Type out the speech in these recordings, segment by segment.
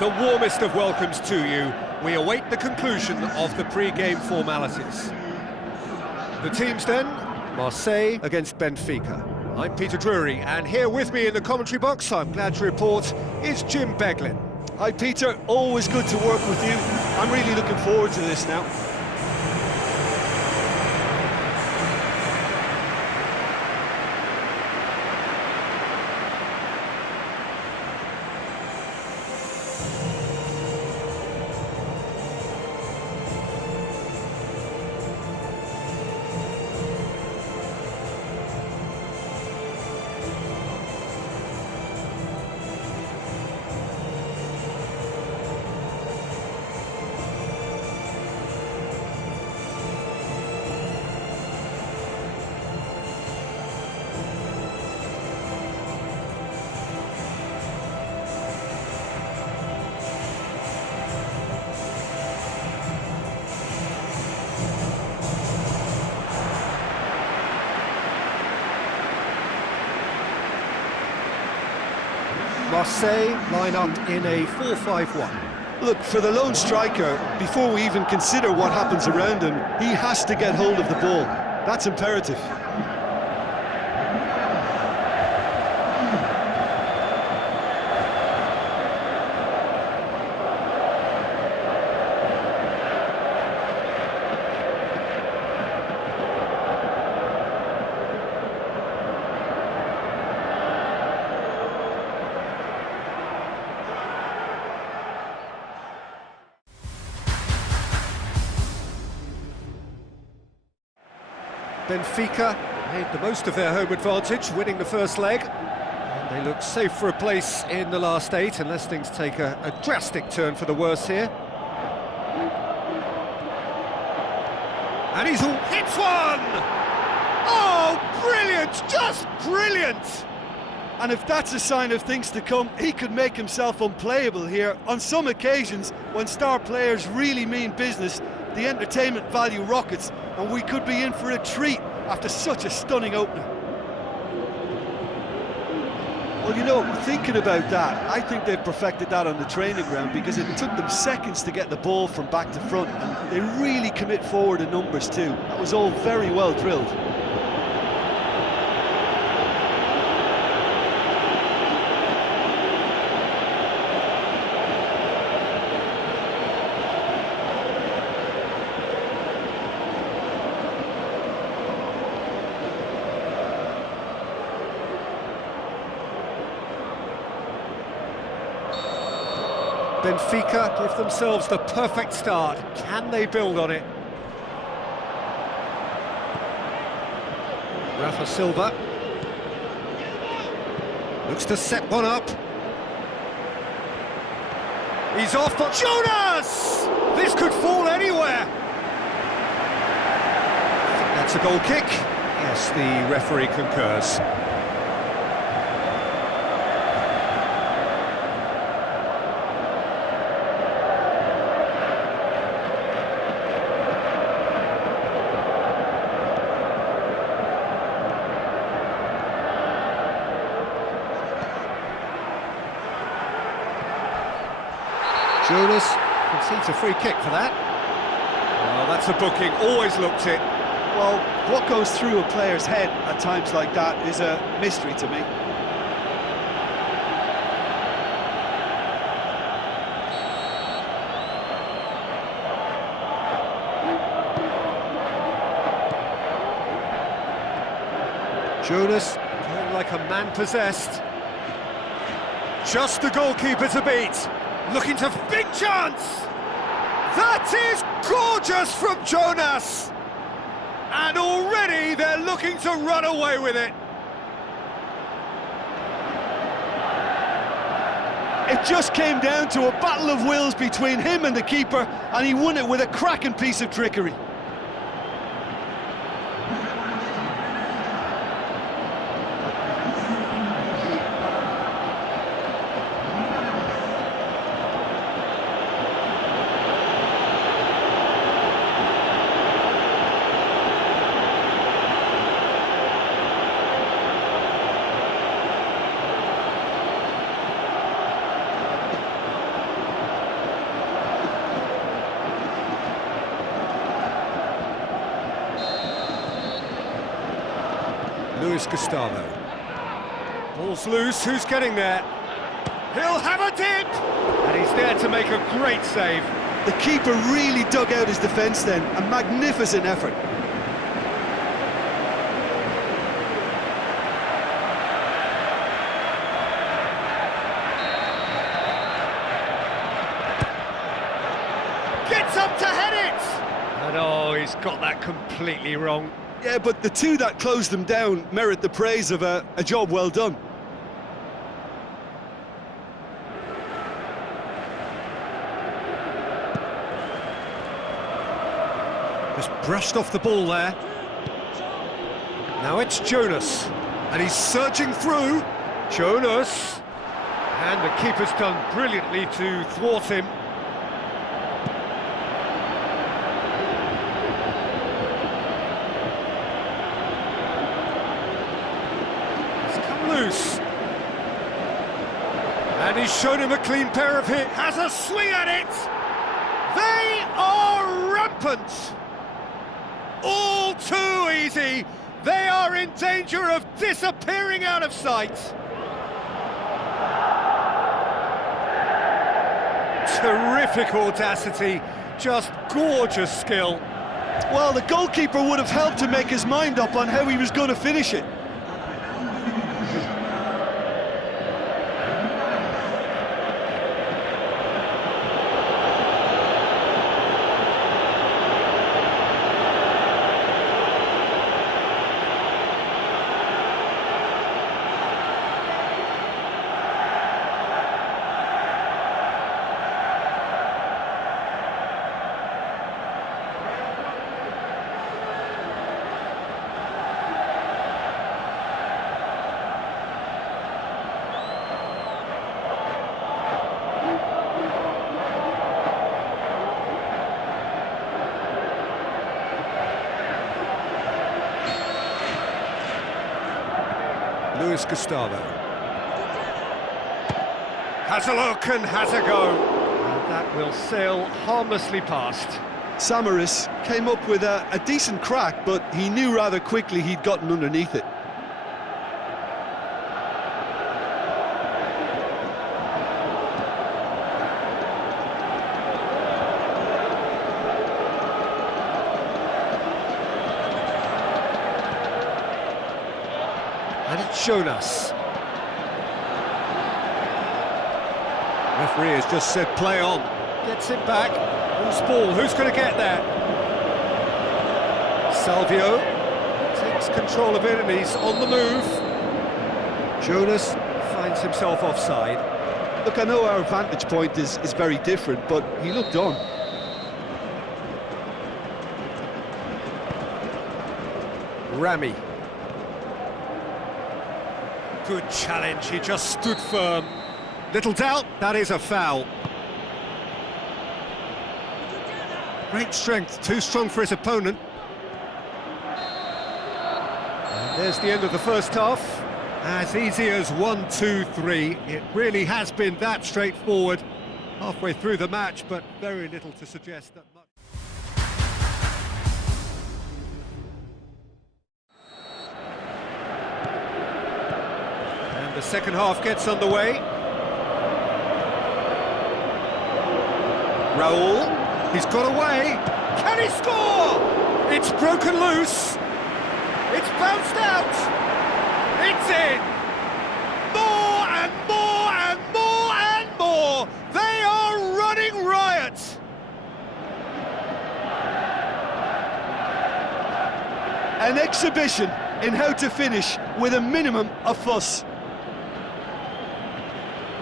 The warmest of welcomes to you. We await the conclusion of the pre-game formalities. The teams then, Marseille against Benfica. I'm Peter Drury, and here with me in the commentary box, I'm glad to report, is Jim Beglin. Hi Peter, always good to work with you. I'm really looking forward to this now. Marseille line up in a 4-5-1. Look, for the lone striker, before we even consider what happens around him, he has to get hold of the ball. That's imperative. Benfica made the most of their home advantage, winning the first leg. And they look safe for a place in the last 8, unless things take a drastic turn for the worse here. And he's hits one! Oh, brilliant! Just brilliant! And if that's a sign of things to come, he could make himself unplayable here. On some occasions, when star players really mean business, the entertainment value rockets, and we could be in for a treat after such a stunning opener. Well, you know, thinking about that, I think they've perfected that on the training ground, because it took them seconds to get the ball from back to front, and they really commit forward in numbers too. That was all very well drilled. Benfica give themselves the perfect start. Can they build on it? Rafa Silva looks to set one up. He's off, but Jonas! This could fall anywhere. I think that's a goal kick. Yes, the referee concurs. Jonas concedes a free kick for that. Well, that's a booking, always looked it. Well, what goes through a player's head at times like that is a mystery to me. Jonas going like a man possessed. Just the goalkeeper to beat. Looking to big chance! That is gorgeous from Jonas! And already they're looking to run away with it. It just came down to a battle of wills between him and the keeper, and he won it with a cracking piece of trickery. Luis Gustavo. Ball's loose, who's getting there? He'll have a dip! And he's there to make a great save. The keeper really dug out his defence then, a magnificent effort. Gets up to head it! And oh, he's got that completely wrong. Yeah, but the two that closed them down merit the praise of a job well done. Just brushed off the ball there. Now it's Jonas, and he's surging through. Jonas, and the keeper's done brilliantly to thwart him. He's come loose, and he's shown him a clean pair of hits. Has a swing at it. They are rampant. All too easy. They are in danger of disappearing out of sight. Terrific audacity, just gorgeous skill. Well, the goalkeeper would have helped to make his mind up on how he was going to finish it. Luis Gustavo has a look and has a go, and that will sail harmlessly past. Samaris came up with a decent crack, but he knew rather quickly he'd gotten underneath it. And it's Jonas. Referee has just said play on. Gets it back. Who's ball? Who's going to get there? Salvio takes control of it and he's on the move. Jonas finds himself offside. Look, I know our vantage point is very different, but he looked on. Rami. Good challenge, he just stood firm. Little doubt, that is a foul. Great strength, too strong for his opponent. And there's the end of the first half. As easy as 1, 2, 3. It really has been that straightforward. Halfway through the match, but very little to suggest that much. And the second half gets underway. Raul, he's got away. Can he score? It's broken loose. It's bounced out. It's in. More and more and more and more. They are running riot. An exhibition in how to finish with a minimum of fuss.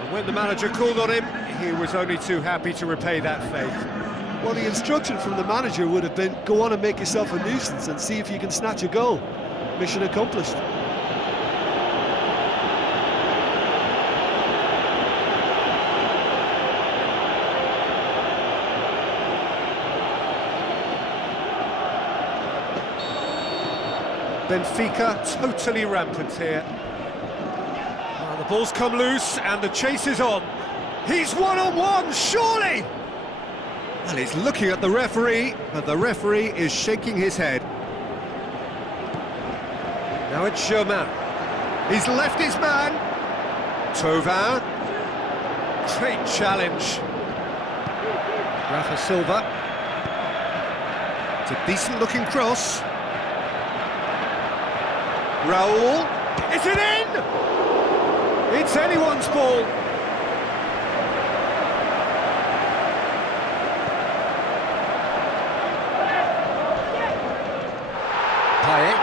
And when the manager called on him, he was only too happy to repay that faith. Well, the instruction from the manager would have been, go on and make yourself a nuisance and see if you can snatch a goal. Mission accomplished. Benfica totally rampant here. Well, the ball's come loose and the chase is on. He's one-on-one, surely! Well, he's looking at the referee, but the referee is shaking his head. Now it's Germain. He's left his man. Thauvin. Great challenge. Rafa Silva. It's a decent-looking cross. Raul. Is it in? It's anyone's ball. Payet.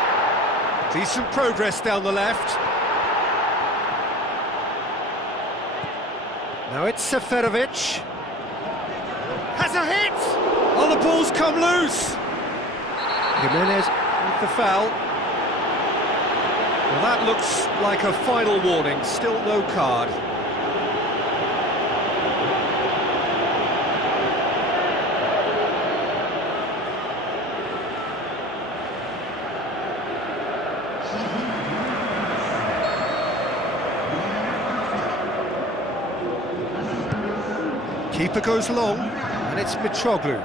Decent progress down the left. Now it's Seferovic. Has a hit! Oh, the ball's come loose! Jimenez with the foul. Well, that looks like a final warning, still no card. Keeper goes long, and it's Mitroglou.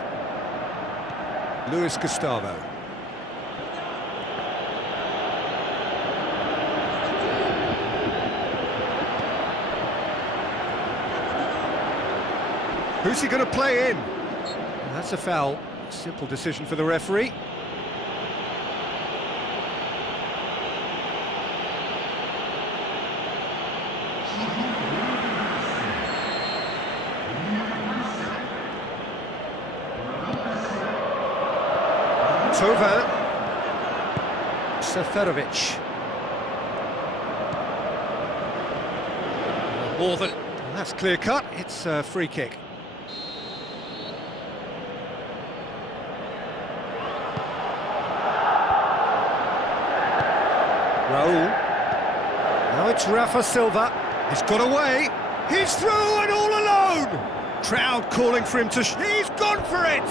Luis Gustavo. Who's he going to play in? Well, that's a foul. Simple decision for the referee. Thauvin. Seferovic. More than... That's clear cut. It's a free kick. Raul. Now it's Rafa Silva. He's got away. He's through and all alone. Crowd calling for him to... He's gone for it.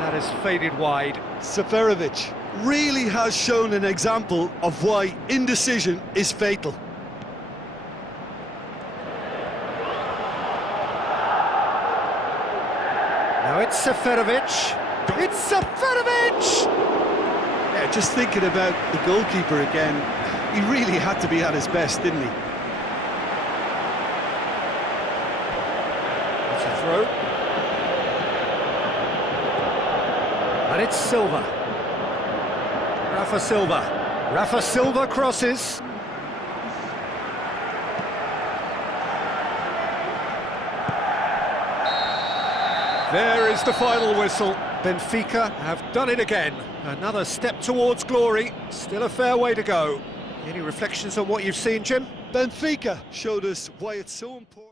That has faded wide. Seferovic really has shown an example of why indecision is fatal. Now it's Seferovic. It's Seferovic! Yeah, just thinking about the goalkeeper again, he really had to be at his best, didn't he? It's a throw. And it's Silva. Rafa Silva. Rafa Silva crosses. There is the final whistle. Benfica have done it again. Another step towards glory. Still a fair way to go. Any reflections on what you've seen, Jim? Benfica showed us why it's so important.